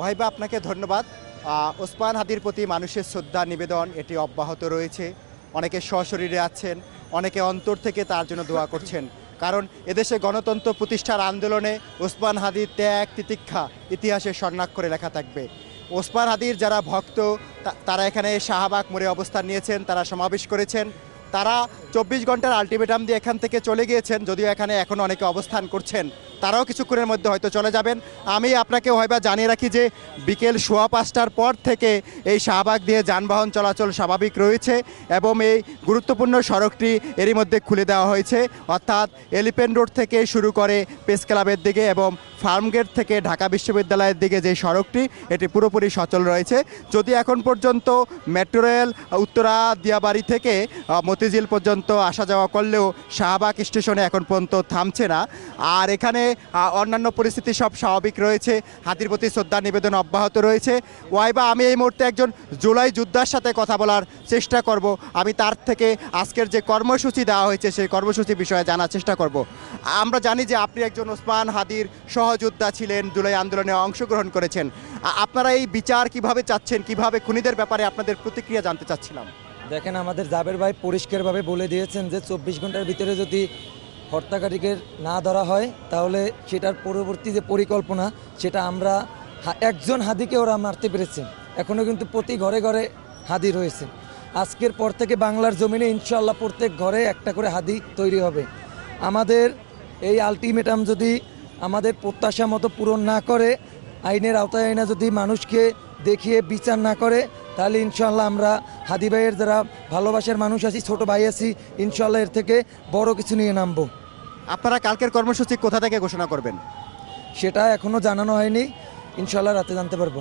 ওয়াহিবা, আপনাকে ধন্যবাদ। ওসমান হাদির প্রতি মানুষের শ্রদ্ধা নিবেদন এটি অব্যাহত রয়েছে। অনেকে সশরীরে আছেন, অনেকে অন্তর থেকে তার জন্য দোয়া করছেন। কারণ এদেশে গণতন্ত্র প্রতিষ্ঠার আন্দোলনে ওসমান হাদির ত্যাগ তিতিক্ষা ইতিহাসে স্বর্ণাক্ষরে লেখা থাকবে। ওসমান হাদির যারা ভক্ত তারা এখানে শাহবাগ মোড়ে অবস্থান নিয়েছেন, তারা সমাবেশ করেছেন। তারা 24 ঘন্টার আলটিমেটাম দিয়ে এখান থেকে চলে গিয়েছেন, যদিও এখানে এখন অনেকে অবস্থান করছেন। তারাও কিছুক্ষণের মধ্যে হয়তো চলে যাবেন। আমি আপনাকে হয়তো জানিয়ে রাখি যে বিকেল 5:15টার পর থেকে এই শাহবাগ দিয়ে যানবাহন চলাচল স্বাভাবিক রয়েছে এবং এই গুরুত্বপূর্ণ সড়কটি এরই মধ্যে খুলে দেওয়া হয়েছে। অর্থাৎ এলিফ্যান্ট রোড থেকে শুরু করে প্রেস ক্লাবের দিকে এবং ফার্মগেট থেকে ঢাকা বিশ্ববিদ্যালয়ের দিকে যে সড়কটি এটি পুরোপুরি সচল রয়েছে। যদি এখন পর্যন্ত মেট্রো রেল উত্তরা দিয়াবাড়ি থেকে মতিঝিল পর্যন্ত আসা যাওয়া করলেও শাহবাগ স্টেশনে এখন পর্যন্ত থামছে না। আর এখানে অন্যান্য পরিস্থিতি সব স্বাভাবিক রয়েছে। হাতির প্রতি শ্রদ্ধা নিবেদন অব্যাহত রয়েছে। ওয়াহিবা, আমি এই মুহূর্তে একজন জুলাই যোদ্ধার সাথে কথা বলার চেষ্টা করব। আমি তার থেকে আজকের যে কর্মসূচি দেওয়া হয়েছে সেই কর্মসূচি বিষয়ে জানার চেষ্টা করব। আমরা জানি যে আপনি একজন ওসমান হাদির সহযোদ্ধা ছিলেন, জুলাই আন্দোলনে অংশগ্রহণ করেছেন। আপনারা এই বিচার কিভাবে চাচ্ছেন, কিভাবে খুনিদের ব্যাপারে আপনাদের প্রতিক্রিয়া জানতে চাচ্ছিলাম। দেখেন, আমাদের জাবের ভাই পরিষ্কারভাবে বলে দিয়েছেন যে 24 ঘন্টার ভিতরে যদি হত্যাকারীকে না ধরা হয় তাহলে সেটার পরবর্তী যে পরিকল্পনা সেটা আমরা একজন হাদিকে ওরা মারতে পেরেছে। এখনও কিন্তু প্রতি ঘরে ঘরে হাদি রয়েছে। আজকের পর থেকে বাংলার জমিনে ইনশাআল্লাহ প্রত্যেক ঘরে একটা করে হাদি তৈরি হবে। আমাদের এই আলটিমেটাম যদি আমাদের প্রত্যাশা মতো পূরণ না করে, আইনের আওতায় আইনা যদি মানুষকে দেখিয়ে বিচার না করে, তাহলে ইনশাআল্লাহ আমরা হাদি ভাইয়ের যারা ভালোবাসার মানুষ আছি, ছোট ভাই আছি, ইনশাআল্লাহ এর থেকে বড় কিছু নিয়ে নামবো। আপনারা কালকের কর্মসূচি কোথা থেকে ঘোষণা করবেন? সেটা এখনও জানানো হয়নি, ইনশাআল্লাহ রাতে জানতে পারবো।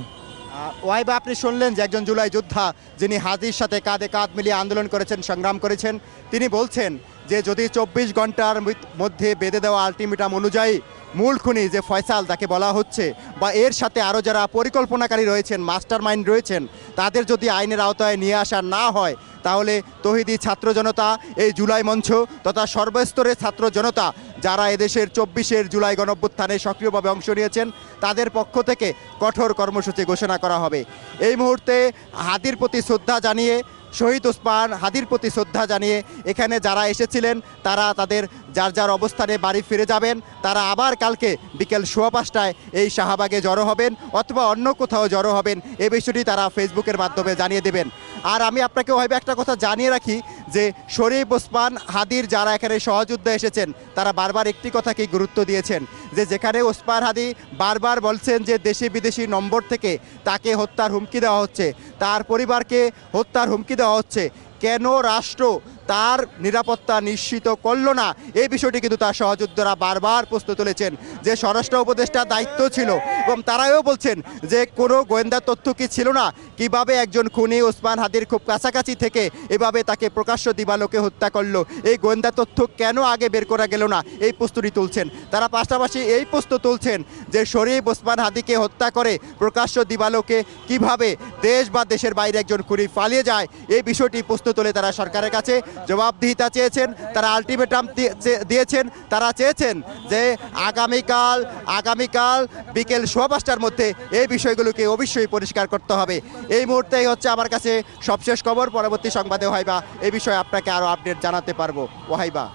ওয়াহিবা, আপনি শুনলেন যে একজন জুলাই যোদ্ধা যিনি হাদির সাথে কাঁধে কাঁধ মিলিয়ে আন্দোলন করেছেন, সংগ্রাম করেছেন, তিনি বলছেন যে যদি 24 ঘন্টার মধ্যে বেঁধে দেওয়া আলটিমেটাম অনুযায়ী মূল খুনি যে ফয়সাল তাকে বলা হচ্ছে, বা এর সাথে আরও যারা পরিকল্পনাকারী রয়েছেন, মাস্টার মাইন্ড রয়েছেন, তাদের যদি আইনের আওতায় নিয়ে আসা না হয় তাহলে তৌহিদি ছাত্র জনতা, এই জুলাই মঞ্চ তথা সর্বস্তরের ছাত্র জনতা যারা এদেশের 24 জুলাই গণঅভ্যুত্থানে সক্রিয়ভাবে অংশ নিয়েছেন তাদের পক্ষ থেকে কঠোর কর্মসূচি ঘোষণা করা হবে। এই মুহূর্তে হাদির প্রতি শ্রদ্ধা জানিয়ে, শহীদ ওসমান হাদির প্রতি শ্রদ্ধা জানিয়ে এখানে যারা এসেছিলেন তারা তাদের যার যার অবস্থানে বাড়ি ফিরে যাবেন। তারা আবার কালকে বিকেল 5:15টায় এই শাহবাগে জড়ো হবেন অথবা অন্য কোথাও জড়ো হবেন, এই বিষয়টি তারা ফেসবুকের মাধ্যমে জানিয়ে দেবেন। আর আমি আপনাকে হয়তো একটা কথা জানিয়ে রাখি যে শরীফ ওসমান হাদির যারা এখানে সহযোদ্ধা এসেছেন তারা বারবার একটি কথাকেই গুরুত্ব দিয়েছেন যে যেখানে ওসমান হাদি বারবার বলছেন যে দেশি বিদেশি নম্বর থেকে তাকে হত্যার হুমকি দেওয়া হচ্ছে, তার পরিবারকে হত্যার হুমকি দেওয়া হচ্ছে, কেন রাষ্ট্র তার নিরাপত্তা নিশ্চিত করলো না, এই বিষয়টি কিন্তু তার সহযোদ্ধারা বারবার প্রশ্ন তুলেছেন যে স্বরাষ্ট্র উপদেষ্টার দায়িত্ব ছিল এবং তারাও বলছেন যে কোনো গোয়েন্দা তথ্য কি ছিল না, কিভাবে একজন খুনি ওসমান হাদির খুব কাছাকাছি থেকে এভাবে তাকে প্রকাশ্য দিবালোকে হত্যা করলো, এই গোয়েন্দা তথ্য কেন আগে বের করা গেল না, এই প্রশ্নটি তুলছেন তারা। পাশাপাশি এই প্রশ্ন তুলছেন যে শরীফ ওসমান হাদিকে হত্যা করে প্রকাশ্য দিবালোকে কিভাবে দেশ বা দেশের বাইরে একজন খুনি পালিয়ে যায়, এই বিষয়টি প্রশ্ন তুলে তারা সরকারের কাছে জবাবদিহিতা চেয়েছেন। তারা আলটিমেটাম দিয়েছেন, তারা চেয়েছেন যে আগামীকাল বিকেল 5:15টার মধ্যে এই বিষয়গুলোকে অবশ্যই পরিষ্কার করতে হবে। এই মুহূর্তেই হচ্ছে আমার কাছে সবশেষ খবর। পরবর্তী সংবাদে ওয়াহিবা এই বিষয়ে আপনাকে আরও আপডেট জানাতে পারবো। ওয়াহিবা।